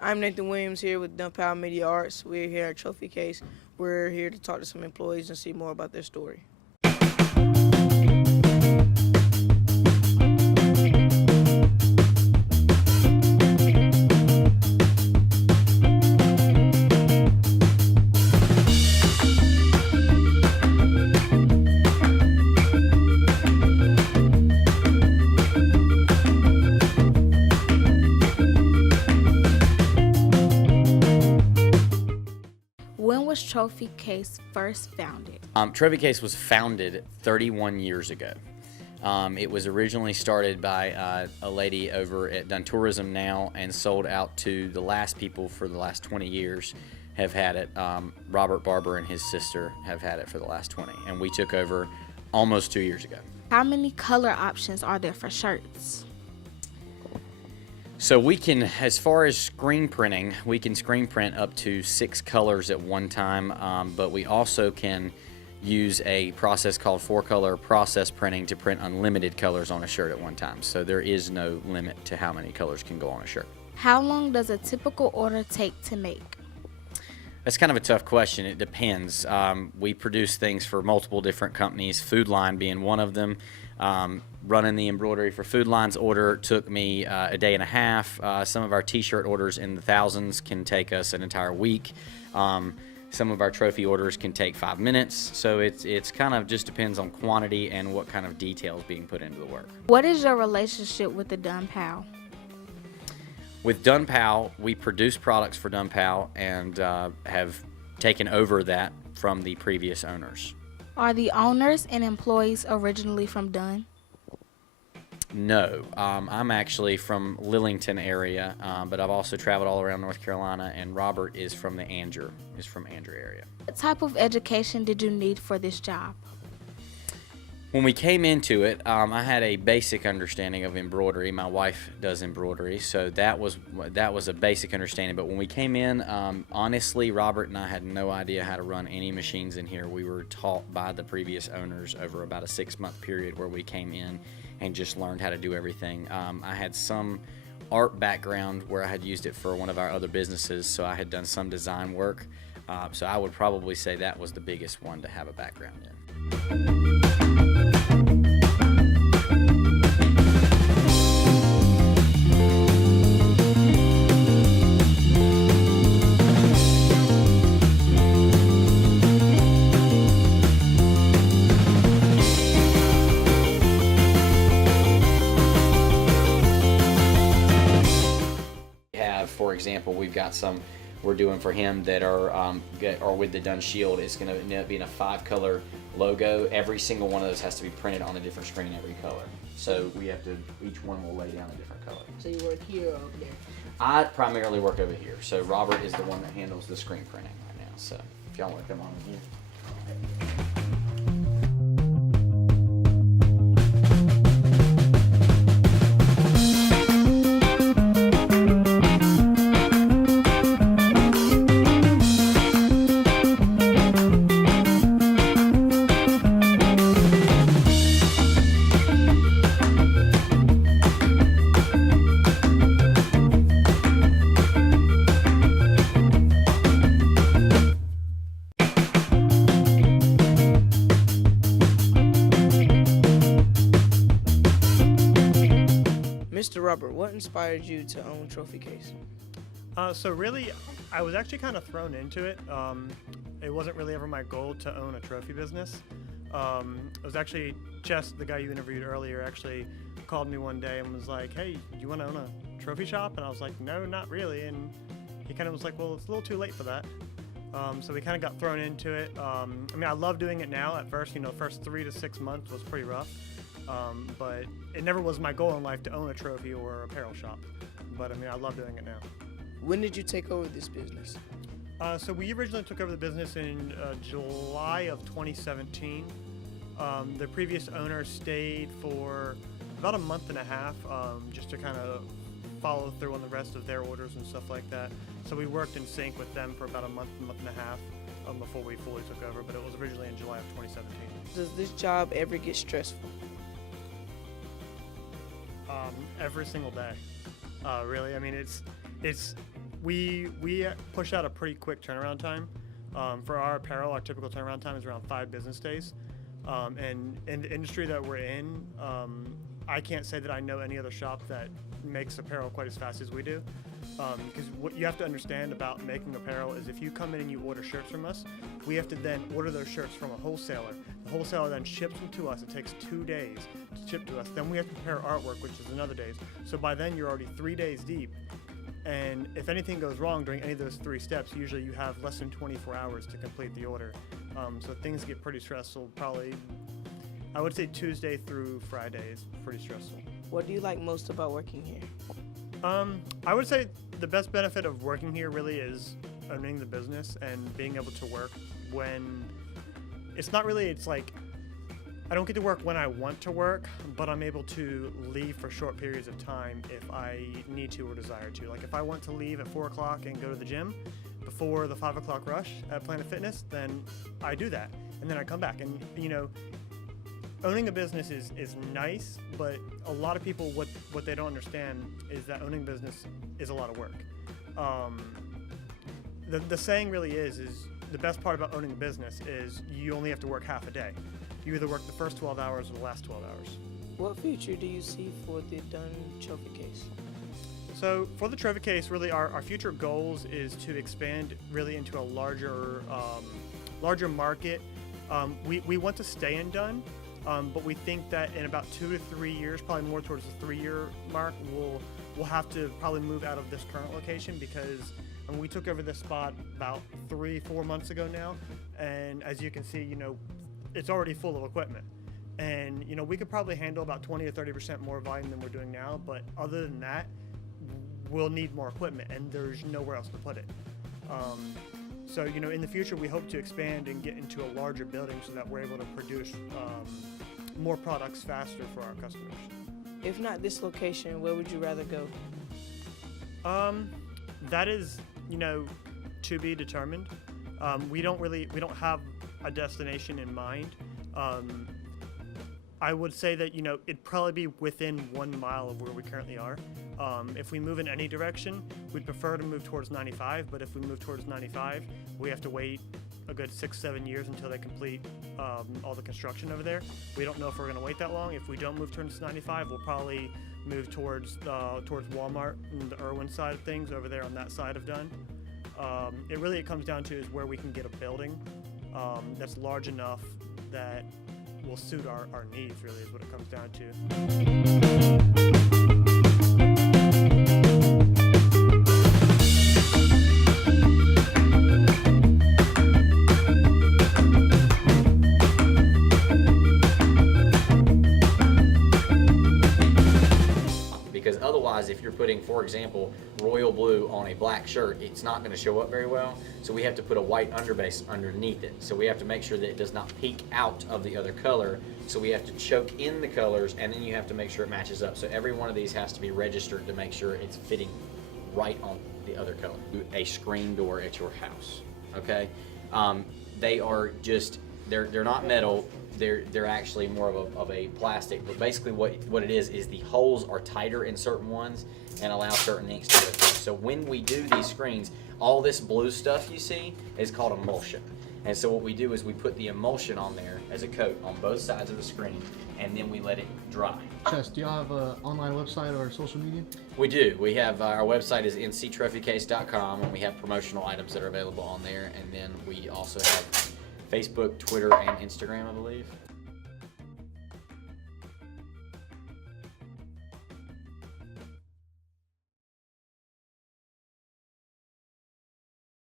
I'm Nathan Williams here with DonePal Media Arts. We're here at Trophy Case. We're here to talk to some employees and see more about their story. When was Trophy Case first founded? Trophy Case was founded 31 years ago. It was originally started by a lady over at Dunn Tourism now and sold out to the last people for the last 20 years have had it. Robert Barber and his sister have had it for the last 20, and we took over almost 2 years ago. How many color options are there for shirts? So we can, as far as screen printing, we can screen print up to 6 colors at one time, but we also can use a process called 4-color process printing to print unlimited colors on a shirt at one time. So there is no limit to how many colors can go on a shirt. How long does a typical order take to make? That's kind of a tough question. It depends. We produce things for multiple different companies, Food Line being one of them. Running the embroidery for Food Line's order took me a day and a half. Some of our t-shirt orders in the thousands can take us an entire week. Some of our trophy orders can take 5 minutes. So it's kind of just depends on quantity and what kind of details being put into the work. What is your relationship with the DonePal? With DonePal, we produce products for DonePal and have taken over that from the previous owners. Are the owners and employees originally from Dunn? No, I'm actually from Lillington area, but I've also traveled all around North Carolina, and Robert is from the Andrew area. What type of education did you need for this job? When we came into it, I had a basic understanding of embroidery. My wife does embroidery, so that was a basic understanding. But when we came in, honestly, Robert and I had no idea how to run any machines in here. We were taught by the previous owners over about a 6-month period where we came in and just learned how to do everything. I had some art background where I had used it for one of our other businesses, so I had done some design work. So I would probably say that was the biggest one to have a background in. For example, we've got some we're doing for him that are with the Dunn Shield. It's going to end up being a 5-color logo. Every single one of those has to be printed on a different screen every color. So we have to, each one will lay down a different color. So you work here or over there? I primarily work over here. So Robert is the one that handles the screen printing right now. So if y'all want to come on in here. Mr. Robert, what inspired you to own Trophy Case? So really, I was actually kind of thrown into it. It wasn't really ever my goal to own a trophy business. It was actually Jess, the guy you interviewed earlier, actually called me one day and was like, "Hey, do you want to own a trophy shop?" And I was like, "No, not really." And he kind of was like, "Well, it's a little too late for that." So we kind of got thrown into it. I mean, I love doing it now. At first, first 3 to 6 months was pretty rough. But it never was my goal in life to own a trophy or apparel shop. But I mean, I love doing it now. When did you take over this business? So we originally took over the business in July of 2017. The previous owner stayed for about a month and a half just to kind of follow through on the rest of their orders and stuff like that. So we worked in sync with them for about a month and a half before we fully took over, but it was originally in July of 2017. Does this job ever get stressful? Every single day, really. I mean, it's we push out a pretty quick turnaround time. For our apparel, our typical turnaround time is around 5 business days. And in the industry that we're in, I can't say that I know any other shop that makes apparel quite as fast as we do. Because what you have to understand about making apparel is if you come in and you order shirts from us, we have to then order those shirts from a wholesaler. The wholesaler then ships them to us. It takes 2 days to ship to us. Then we have to prepare artwork, which is another day. So by then you're already 3 days deep. And if anything goes wrong during any of those 3 steps, usually you have less than 24 hours to complete the order. So things get pretty stressful. Probably, I would say Tuesday through Friday is pretty stressful. What do you like most about working here? I would say the best benefit of working here really is owning the business and being able to work when it's like I don't get to work when I want to work, but I'm able to leave for short periods of time if I need to or desire to. Like if I want to leave at 4 o'clock and go to the gym before the 5 o'clock rush at Planet Fitness, then I do that. And then I come back. And, you know, owning a business is nice, but a lot of people, what they don't understand is that owning a business is a lot of work. The saying really is the best part about owning a business is you only have to work half a day. You either work the first 12 hours or the last 12 hours. What future do you see for the Dunn trophy case? So for the trophy case, really our future goals is to expand really into a larger market. We want to stay in Dunn, but we think that in about 2 to 3 years, probably more towards the 3-year mark, we'll have to probably move out of this current location because we took over this spot about 3-4 months ago now, and as you can see, you know, it's already full of equipment. And, you know, we could probably handle about 20 or 30% more volume than we're doing now, but other than that, we'll need more equipment, and there's nowhere else to put it. So, you know, in the future, we hope to expand and get into a larger building so that we're able to produce more products faster for our customers. If not this location, where would you rather go? That is, you know, to be determined. We don't have a destination in mind. I would say that, you know, it'd probably be within 1 mile of where we currently are. If we move in any direction, we'd prefer to move towards 95, but if we move towards 95, we have to wait a good 6-7 years until they complete all the construction over there. We don't know if we're going to wait that long. If we don't move towards 95, we'll probably move towards Walmart and the Irwin side of things over there on that side of Dunn. It comes down to is where we can get a building that's large enough that will suit our needs, really, is what it comes down to. Because otherwise, if you're putting, for example, royal blue on a black shirt, it's not going to show up very well. So we have to put a white underbase underneath it. So we have to make sure that it does not peek out of the other color. So we have to choke in the colors, and then you have to make sure it matches up. So every one of these has to be registered to make sure it's fitting right on the other color. A screen door at your house, okay? They are just, they're not metal. They're actually more of a plastic, but basically what it is the holes are tighter in certain ones and allow certain inks to go through. So when we do these screens, all this blue stuff you see is called emulsion. And so what we do is we put the emulsion on there as a coat on both sides of the screen, and then we let it dry. Chess, do y'all have an online website or social media? We do. We have our website is nctrophycase.com, and we have promotional items that are available on there, and then we also have Facebook, Twitter, and Instagram, I believe.